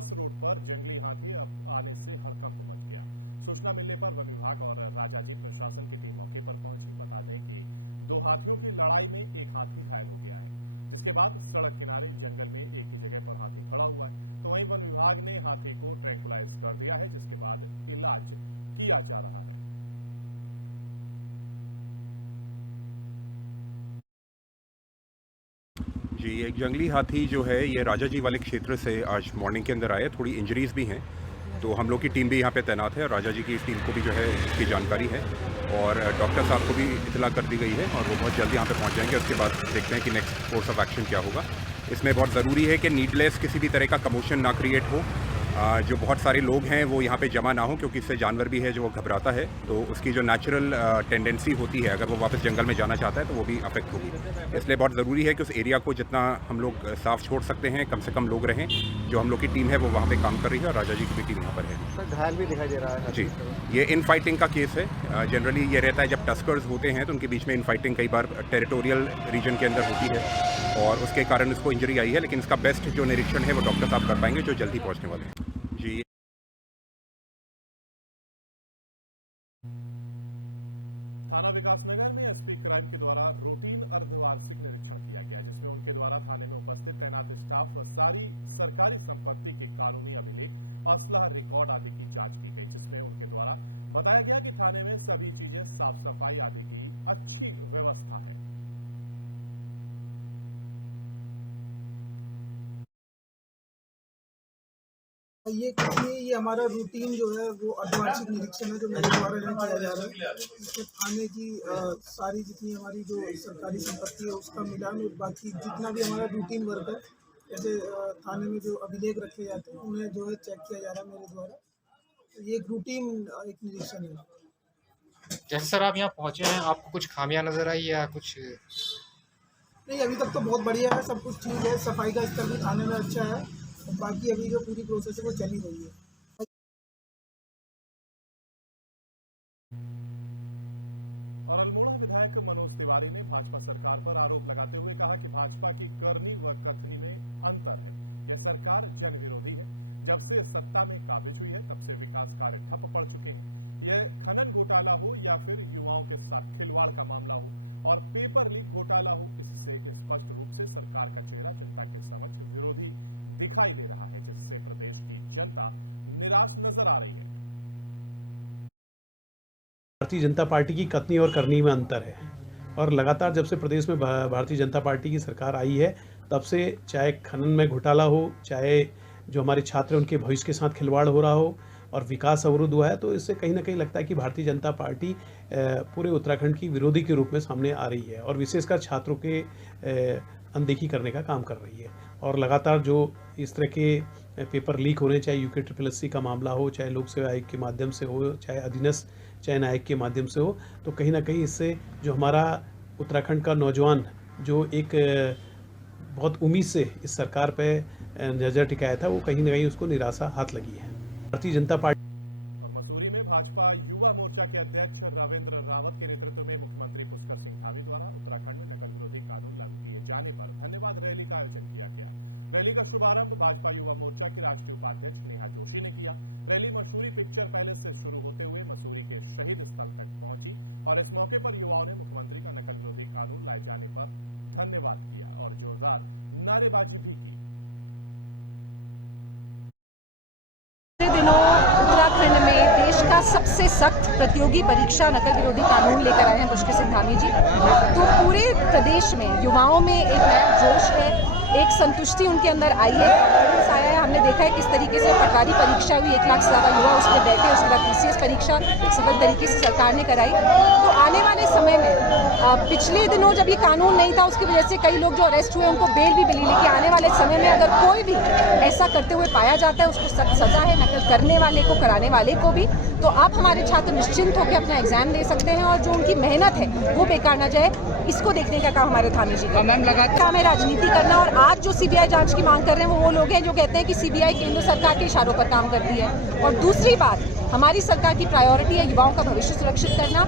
बांस रोड पर जंगली हाथी आने से हड़कंप मच गया। सूचना मिलने पर वन विभाग और राजाजी प्रशासन की टीम मौके पर पहुंची। बता दें कि दो हाथियों की लड़ाई में एक हाथी घायल हो गया है, जिसके बाद सड़क किनारे जंगल में एक जगह पर हाथी खड़ा हुआ है। तो वहीं वन विभाग ने हाथी को ट्रैंकुलाइज कर दिया है, जिसके बाद इलाज किया जा रहा है। जी, एक जंगली हाथी जो है ये राजाजी वाले क्षेत्र से आज मॉर्निंग के अंदर आया। थोड़ी इंजरीज भी हैं, तो हम लोग की टीम भी यहाँ पे तैनात है। राजाजी की टीम को भी जो है इसकी जानकारी है और डॉक्टर साहब को भी इतला कर दी गई है और वो बहुत जल्दी यहाँ पे पहुँच जाएंगे। उसके बाद देखते हैं कि नेक्स्ट कोर्स ऑफ एक्शन क्या होगा। इसमें बहुत ज़रूरी है कि नीडलेस किसी भी तरह का कमोशन ना क्रिएट हो। जो बहुत सारे लोग हैं वो यहाँ पे जमा ना हो, क्योंकि इससे जानवर भी है जो वो घबराता है, तो उसकी जो नेचुरल टेंडेंसी होती है, अगर वो वापस जंगल में जाना चाहता है तो वो भी अफेक्ट होगी। इसलिए बहुत ज़रूरी है कि उस एरिया को जितना हम लोग साफ़ छोड़ सकते हैं, कम से कम लोग रहें। जो हम लोग की टीम है वो वहाँ पे काम कर रही है और राजाजी की भी टीम यहाँ पर है। घायल भी दिखाई दे रहा है जी, ये इन फाइटिंग का केस है। जनरली ये रहता है जब टस्कर्स होते हैं तो उनके बीच में इन फाइटिंग कई बार टेरिटोरियल रीजन के अंदर होती है और उसके कारण उसको इंजरी आई है, लेकिन इसका बेस्ट जो निरीक्षण है वो डॉक्टर साहब कर पाएंगे जो जल्दी पहुँचने वाले हैं। जी, थाना विकास नगर में एसपी क्राइम के द्वारा रूटीन अर्धवार्षिक निरीक्षण किया गया, जिसमें उनके द्वारा थाने में उपस्थित तैनात स्टाफ और सारी सरकारी संपत्ति के कानूनी अभिलेख, असलहा, रिकॉर्ड आदि की जांच की गई, जिसमें उनके द्वारा बताया गया कि थाने में सभी चीजें साफ सफाई आदि की अच्छी व्यवस्था है। ये हमारा रूटीन जो है वो अर्धवार्षिक निरीक्षण है जो मेरे द्वारा यहाँ किया जा रहा है। इसमें थाने की सारी जितनी हमारी जो सरकारी संपत्ति है उसका मिलान और बाकी जितना भी हमारा रूटीन वर्क है, जैसे थाने में जो अभिलेख रखे जाते हैं उन्हें जो है चेक किया जा रहा है मेरे द्वारा। तो ये एक रूटीन एक निरीक्षण है। जैसे सर आप यहाँ पहुँचे हैं, आपको कुछ खामियां नजर आई या कुछ? नहीं, अभी तक तो बहुत बढ़िया है, सब कुछ ठीक है। सफाई का स्तर भी थाने में अच्छा है। बाकी अभी जो पूरी प्रोसेस है वो चली रही है। और अल्मोड़ा विधायक मनोज तिवारी ने भाजपा सरकार पर आरोप लगाते हुए कहा कि भाजपा की करनी व कथनी में अंतर है। यह सरकार जन विरोधी है। जब से सत्ता में काबिज हुई है तब से विकास कार्य ठप पड़ चुके हैं। यह खनन घोटाला हो या फिर युवाओं के साथ खिलवाड़ का मामला हो और पेपर लीक घोटाला हो, इससे स्पष्ट रूप से सरकार का चेहरा जनता के समक्ष विरोधी दिखाई दे रहा है, जिससे प्रदेश की जनता निराश नजर आ रही है। भारतीय जनता पार्टी की कथनी और करनी में अंतर है और लगातार जब से प्रदेश में भारतीय जनता पार्टी की सरकार आई है तब से चाहे खनन में घोटाला हो, चाहे जो हमारे छात्र उनके भविष्य के साथ खिलवाड़ हो रहा हो और विकास अवरुद्ध हुआ है, तो इससे कहीं ना कहीं लगता है कि भारतीय जनता पार्टी पूरे उत्तराखंड की विरोधी के रूप में सामने आ रही है और विशेषकर छात्रों के अनदेखी करने का काम कर रही है। और लगातार जो इस तरह के पेपर लीक हो रहे हैं, चाहे UKSSC का मामला हो, चाहे लोक सेवा आयोग के माध्यम से हो, चाहे अधीनस्थ चयन आयोग के माध्यम से हो, तो कहीं ना कहीं इससे जो हमारा उत्तराखंड का नौजवान जो एक बहुत उम्मीद से इस सरकार पे नज़र टिकाया था, वो कहीं ना कहीं उसको निराशा हाथ लगी है। भारतीय जनता पार्टी मसूरी में भाजपा युवा मोर्चा के अध्यक्ष रविंद्र रावत के नेतृत्व में मुख्यमंत्री पुष्कर सिंह धामी द्वारा उत्तराखंड में विरोधी कानून लागू किए जाने पर धन्यवाद रैली का आयोजन किया गया। रैली का शुभारंभ भाजपा युवा मोर्चा के राष्ट्रीय उपाध्यक्ष नेहा जोशी ने किया। रैली मसूरी पिक्चर पैलेस से शुरू होते हुए मसूरी के शहीद स्थल तक पहुंची और इस मौके पर युवाओं ने मुख्यमंत्री का नकद विरोधी कानून लाए जाने पर धन्यवाद किया और जोरदार नारेबाजी भी की। दिनों उत्तराखंड में देश का सबसे सख्त प्रतियोगी परीक्षा नकल विरोधी कानून लेकर आए हैं पुष्कर सिंह धामी जी। तो पूरे प्रदेश में युवाओं में एक नया जोश है, एक संतुष्टि उनके अंदर आई है, कॉन्फिडेंस आया है। हमने देखा है किस तरीके से पटवारी परीक्षा हुई, 1 लाख से ज़्यादा युवा उस पर बैठे। उसके बाद PCS परीक्षा सफल तरीके से सरकार ने कराई। तो आने वाले समय में पिछले दिनों जब ये कानून नहीं था उसकी वजह से कई लोग जो अरेस्ट हुए उनको बेल भी मिली, लेकिन आने वाले समय में अगर कोई भी ऐसा करते हुए पाया जाता है उसको सख्त सजा है, नकल करने वाले को, कराने वाले को भी। तो अब हमारे छात्र निश्चिंत होकर अपना एग्जाम दे सकते हैं और जो उनकी मेहनत है वो बेकार ना जाए, इसको देखने का काम हमारे धामी जी का काम है, राजनीति करना। और आज जो सीबीआई जांच की मांग कर रहे हैं वो लोग हैं जो कहते हैं कि सीबीआई केंद्र सरकार के इशारों पर काम करती है। और दूसरी बात, हमारी सरकार की प्रायोरिटी है युवाओं का भविष्य सुरक्षित करना।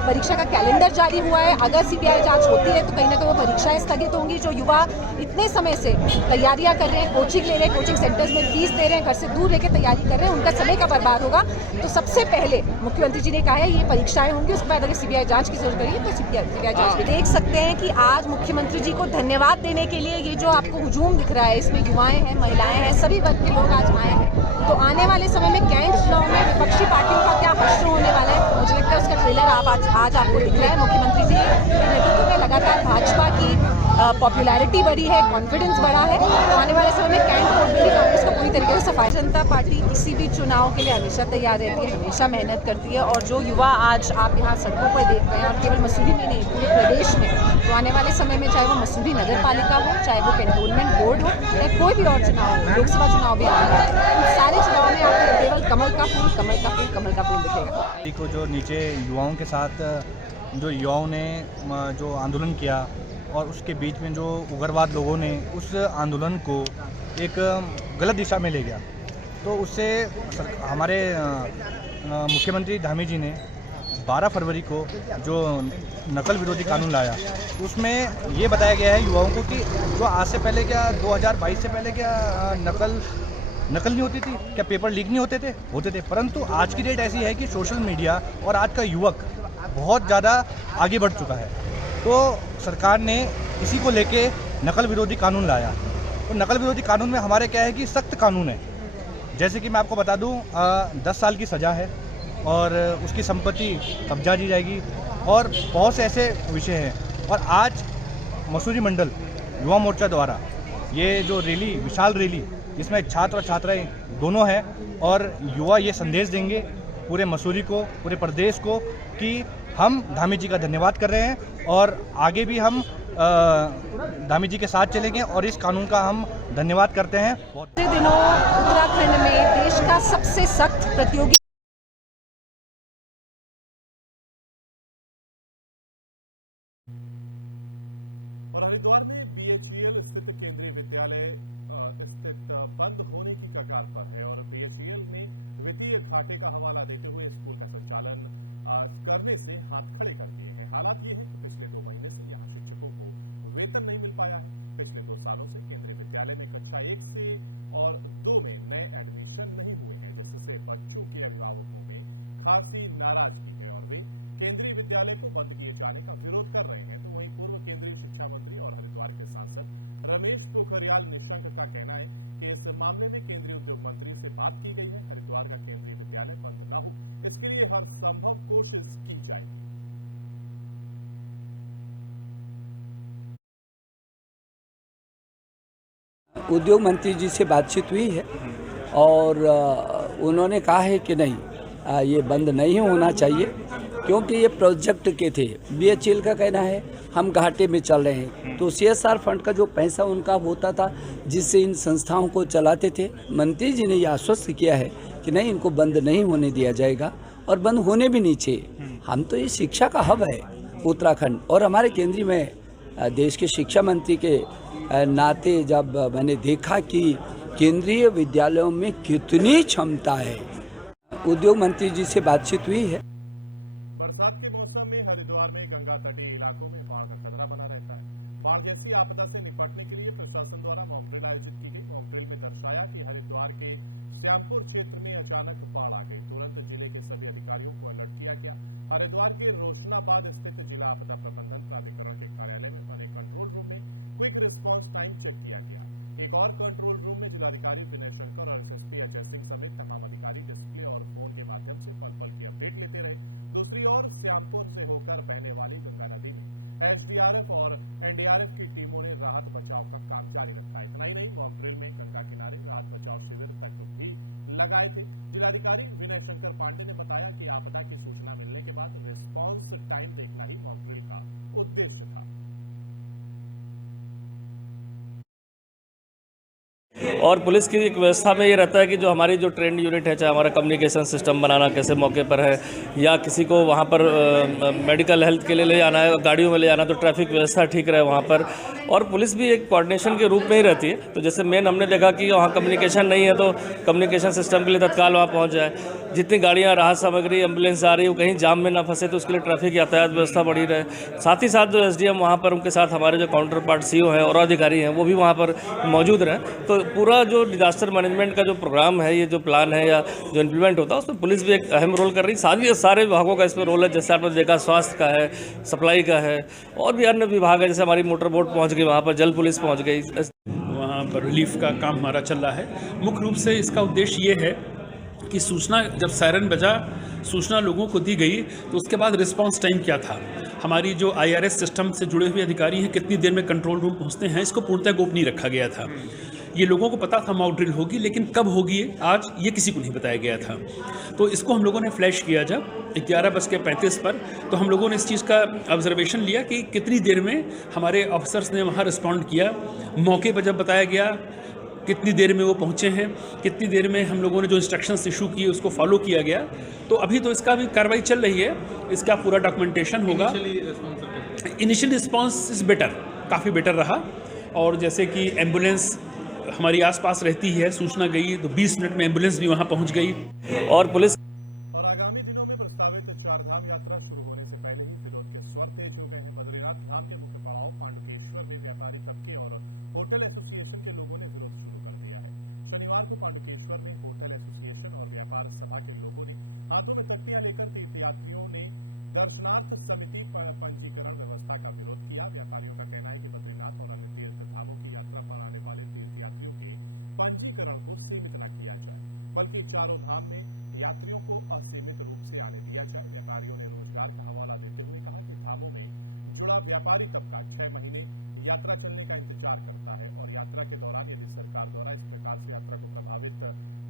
परीक्षा का कैलेंडर जारी हुआ है, अगर सीबीआई जांच होती है तो कहीं ना कहीं वो परीक्षाएं स्थगित होंगी। जो युवा इतने समय से तैयारियां कर रहे हैं, कोचिंग ले रहे हैं, कोचिंग सेंटर्स में फीस दे रहे हैं, घर से दूर रहकर तैयारी कर रहे हैं, उनका समय का बर्बाद होगा। तो सबसे पहले मुख्यमंत्री जी ने कहा है ये परीक्षाएं होंगी, उसके बाद अगर सीबीआई जांच की जरूरत पड़ेगी तो सीबीआई जांच भी। देख सकते हैं कि आज मुख्यमंत्री जी को धन्यवाद देने के लिए ये जो आपको हुजूम दिख रहा है, इसमें युवाएं हैं, महिलाएं हैं, सभी वर्ग के लोग आज आए हैं। तो आने वाले समय में कैंट चुनाव में विपक्षी पार्टियों का क्या हश्र होने वाला है, मुझे लगता है उसका ट्रेलर आज आपको दिख रहा है। मुख्यमंत्री जी के नेतृत्व में लगातार भाजपा की पॉपुलैरिटी बढ़ी है, कॉन्फिडेंस बढ़ा है। तो आने वाले समय में कैंट वोट में भी कांग्रेस को पूरी तरीके से सफाई। जनता पार्टी किसी भी चुनाव के लिए हमेशा तैयार रहती है, हमेशा मेहनत करती है। और जो युवा आज आप यहाँ सड़कों पर देख रहे हैं, और केवल मसूरी में नहीं पूरे प्रदेश में, तो आने वाले समय में चाहे वो मसूरी नगर पालिका हो, चाहे वो कैंटोनमेंट बोर्ड हो, या कोई भी और चुनाव हो, लोकसभा चुनाव भी आ रहा है, उन सारे चुनाव में आपको केवल कमल का फूल, कमल का फूल, कमल का फूल दिखेगा। को जो नीचे युवाओं के साथ जो युवाओं ने जो आंदोलन किया और उसके बीच में जो उग्रवाद लोगों ने उस आंदोलन को एक गलत दिशा में ले गया, तो उससे हमारे मुख्यमंत्री धामी जी ने 12 फरवरी को जो नकल विरोधी कानून लाया, उसमें ये बताया गया है युवाओं को कि जो आज से पहले क्या 2022 से पहले क्या नकल नहीं होती थी, क्या पेपर लीक नहीं होते थे, परंतु आज की डेट ऐसी है कि सोशल मीडिया और आज का युवक बहुत ज़्यादा आगे बढ़ चुका है। तो सरकार ने इसी को लेके नकल विरोधी कानून लाया। तो नकल विरोधी कानून में हमारे क्या है कि सख्त कानून है। जैसे कि मैं आपको बता दूं, 10 साल की सज़ा है और उसकी संपत्ति कब्जा की जाएगी और बहुत से ऐसे विषय हैं। और आज मसूरी मंडल युवा मोर्चा द्वारा ये जो रैली, विशाल रैली, जिसमें छात्र और छात्राएं दोनों हैं, और युवा ये संदेश देंगे पूरे मसूरी को, पूरे प्रदेश को कि हम धामी जी का धन्यवाद कर रहे हैं और आगे भी हम धामी जी के साथ चलेंगे और इस कानून का हम धन्यवाद करते हैं। पिछले दिनों उत्तराखंड में देश का सबसे सख्त प्रतियोगी और हरिद्वार में बीएचईएल स्थित केंद्रीय विद्यालय स्थित बंद होने की कगार पर है और बीएचईएल में वित्तीय घाटे का हवाला देते हुए स्कूल का संचालन करने से हाथ खड़े कर दिए गए। हालात ये है कि पिछले 2 महीने से यहाँ शिक्षकों को वेतन नहीं मिल पाया है। पिछले 2 सालों से केंद्रीय विद्यालय में कक्षा 1 से और 2 में नए एडमिशन नहीं हुए, जिससे बच्चों के अभिभावकों में खासी नाराजगी है और वे केंद्रीय विद्यालय को बंद किए जाने का विरोध कर रहे हैं। तो वहीं पूर्व केंद्रीय शिक्षा मंत्री और हरिद्वार के सांसद रमेश पोखरियाल निशंक का कहना है कि इस मामले में केंद्रीय उद्योग मंत्री से बात की गई है। हरिद्वार का केंद्रीय विद्यालय बंद न हो, इसके लिए हर संभव कोशिश की जाए। उद्योग मंत्री जी से बातचीत हुई है और उन्होंने कहा है कि नहीं, ये बंद नहीं होना चाहिए क्योंकि ये प्रोजेक्ट के थे। बीएचईएल का कहना है हम घाटे में चल रहे हैं, तो सीएसआर फंड का जो पैसा उनका होता था जिससे इन संस्थाओं को चलाते थे, मंत्री जी ने ये आश्वस्त किया है कि नहीं, इनको बंद नहीं होने दिया जाएगा और बंद होने भी नहीं चाहिए। हम तो ये शिक्षा का हब है उत्तराखंड, और हमारे केंद्रीय में देश के शिक्षा मंत्री के नाते जब मैंने देखा कि केंद्रीय विद्यालयों में कितनी क्षमता है, उद्योग मंत्री जी से बातचीत हुई है। बरसात के मौसम में हरिद्वार में गंगा तटीय इलाकों में बाढ़ का खतरा बना रहता है। बाढ़ जैसी आपदा से निपटने के लिए प्रशासन द्वारा मॉकड्रिल आयोजित की गई। मॉकड्रिल में दर्शाया कि हरिद्वार के श्यामपुर क्षेत्र में अचानक बाढ़ आ गई। तुरंत जिले के सभी अधिकारियों को अलर्ट किया गया। हरिद्वार के रोशनाबाद स्थित जिला आपदा प्रबंधन प्राधिकरण के कार्यालय में बने कंट्रोल रूम में क्विक रिस्पांस टाइम चेक किया गया। एक और कंट्रोल रूम में जिलाधिकारी विनय शंकर और एसएसपी अजय सिंह समेत तमाम अधिकारी एसपी और फोन के माध्यम से पल की अपडेट लेते रहे। दूसरी ओर श्यामपुर से होकर बहने वाली गंगा नदी में एसडीआरएफ और एनडीआरएफ की टीमों ने राहत बचाव का काम जारी रखा। इतना ही नहीं, मॉकड्रिल में गंगा किनारे राहत बचाव शिविर तक भी लगाए थे। जिलाधिकारी विनय शंकर पांडे ने बताया कि आपदा की सूचना मिलने के बाद रिस्पांस टाइम देखना ही मॉकड्रिल का उद्देश्य था। और पुलिस की एक व्यवस्था में ये रहता है कि जो हमारी जो ट्रेन यूनिट है, चाहे हमारा कम्युनिकेशन सिस्टम बनाना कैसे मौके पर है, या किसी को वहाँ पर मेडिकल हेल्थ के लिए ले जाना है, गाड़ियों में ले जाना, तो ट्रैफिक व्यवस्था ठीक रहे वहाँ पर। और पुलिस भी एक कोऑर्डिनेशन के रूप में ही रहती है। तो जैसे मेन हमने देखा कि वहाँ कम्युनिकेशन नहीं है तो कम्युनिकेशन सिस्टम के लिए तत्काल वहाँ पहुँच जाए। जितनी गाड़ियाँ, राहत सामग्री, एम्बुलेंस आ रही है, वो कहीं जाम में ना फंसे, तो उसके लिए ट्रैफिक यातायात व्यवस्था बढ़ी रहे। साथ ही साथ जो एसडीएम वहाँ पर, उनके साथ हमारे जो काउंटर पार्ट सीओ हैं और अधिकारी हैं, वो भी वहाँ पर मौजूद रहें। तो पूरा जो डिजास्टर मैनेजमेंट का जो प्रोग्राम है, ये जो प्लान है या जो इम्प्लीमेंट होता है, उसमें पुलिस भी एक अहम रोल कर रही है। सारे विभागों का इसमें रोल है। जैसे आपने देखा, स्वास्थ्य का है, सप्लाई का है, और भी अन्य विभाग है। जैसे हमारी मोटर बोट पहुँच गई वहाँ पर, जल पुलिस पहुँच गई। वहाँ पर रिलीफ का काम हमारा चल रहा है। मुख्य रूप से इसका उद्देश्य ये है कि सूचना, जब सायरन बजा, सूचना लोगों को दी गई, तो उसके बाद रिस्पांस टाइम क्या था, हमारी जो आईआरएस सिस्टम से जुड़े हुए अधिकारी हैं कितनी देर में कंट्रोल रूम पहुंचते हैं, इसको पूर्णतः गोपनीय रखा गया था। ये लोगों को पता था मॉक ड्रिल होगी, लेकिन कब होगी आज ये किसी को नहीं बताया गया था। तो इसको हम लोगों ने फ्लैश किया जब 11:35 पर, तो हम लोगों ने इस चीज़ का ऑब्जर्वेशन लिया कि कितनी देर में हमारे ऑफिसर्स ने वहाँ रिस्पॉन्ड किया। मौके पर जब बताया गया कितनी देर में वो पहुँचे हैं, कितनी देर में हम लोगों ने जो इंस्ट्रक्शंस इशू किए उसको फॉलो किया गया। तो अभी तो इसका भी कार्रवाई चल रही है, इसका पूरा डॉक्यूमेंटेशन होगा। इनिशियल रिस्पॉन्स इज़ बेटर, काफ़ी बेटर रहा। और जैसे कि एम्बुलेंस हमारी आसपास रहती है, सूचना गई तो 20 मिनट में एम्बुलेंस भी वहाँ पहुँच गई। और पुलिस और आगामी दिनों में प्रस्तावित चारधाम यात्रा शुरू होने से पहले ही फिल्म के स्वर तेज हो गए हैं। बद्रीनाथ धाम के मुख्य पड़ाव पांडुकेश्वर में व्यापारी तबके और होटल एसोसिएशन के लोगों ने विरोध शुरू कर दिया है। शनिवार को पांडुकेश्वर में होटल एसोसिएशन और व्यापार सभा के लोगों ने हाथों में तख्तियां लेकर तीर्थयात्रियों ने दर्शनार्थ समिति पंजीकरण व्यवस्था का विरोध किया। व्यापारियों का कहना है कि बद्रीनाथ और अन्य तीर्थ धामों की यात्रा पर आने वाले तीर्थयात्रियों के पंजीकरण को सीमित न किया जाए, बल्कि चारों धाम में यात्रियों को असीमित रूप से आने दिया जाए। व्यापारियों ने रोजगार का हवाला देते हुए कहा कि धामों में जुड़ा व्यापारी तबका 6 महीने यात्रा चलने का इंतजार करता है और यात्रा के दौरान यदि सरकार द्वारा इस प्रकार से यात्रा को प्रभावित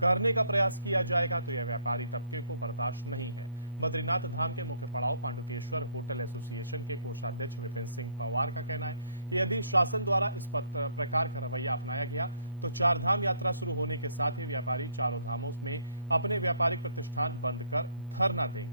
करने का प्रयास किया जाएगा तो यह व्यापारी तबके को बर्दाश्त नहीं है। बद्रीनाथ धाम के मुख्य पड़ाव पांडुकेश्वर होटल एसोसिएशन के कोषाध्यक्ष विजय सिंह पवार का कहना है कि यदि शासन द्वारा इस प्रकार का रवैया अपनाया गया तो चारधाम यात्रा शुरू होने के साथ ही व्यापारी चारों धामों में अपने व्यापारिक प्रतिष्ठान बंद कर धरना देंगे।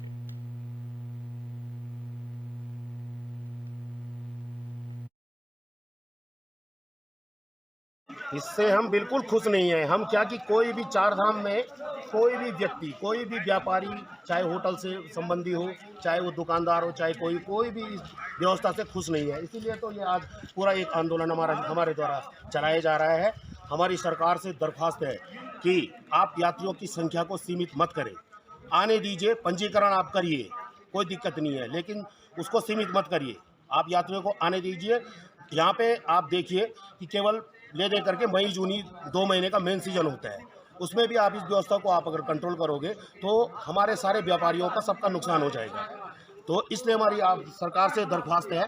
इससे हम बिल्कुल खुश नहीं हैं। हम क्या कि कोई भी चारधाम में कोई भी व्यक्ति, कोई भी व्यापारी, चाहे होटल से संबंधी हो, चाहे वो दुकानदार हो, चाहे कोई भी इस व्यवस्था से खुश नहीं है। इसीलिए तो ये आज पूरा एक आंदोलन हमारे द्वारा चलाया जा रहा है। हमारी सरकार से दरख्वास्त है कि आप यात्रियों की संख्या को सीमित मत करें, आने दीजिए, पंजीकरण आप करिए, कोई दिक्कत नहीं है, लेकिन उसको सीमित मत करिए। आप यात्रियों को आने दीजिए। यहाँ पे आप देखिए कि केवल ले दे करके मई जूनी 2 महीने का मेन सीजन होता है, उसमें भी आप इस व्यवस्था को आप अगर कंट्रोल करोगे तो हमारे सारे व्यापारियों का सबका नुकसान हो जाएगा। तो इसलिए हमारी आप सरकार से दरख्वास्त है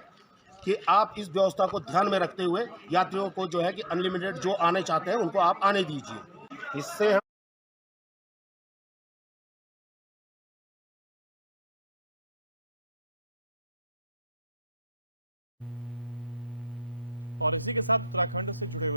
कि आप इस व्यवस्था को ध्यान में रखते हुए यात्रियों को जो है कि अनलिमिटेड जो आने चाहते हैं उनको आप आने दीजिए। इससे और इसी के साथ उत्तराखंड से जुड़े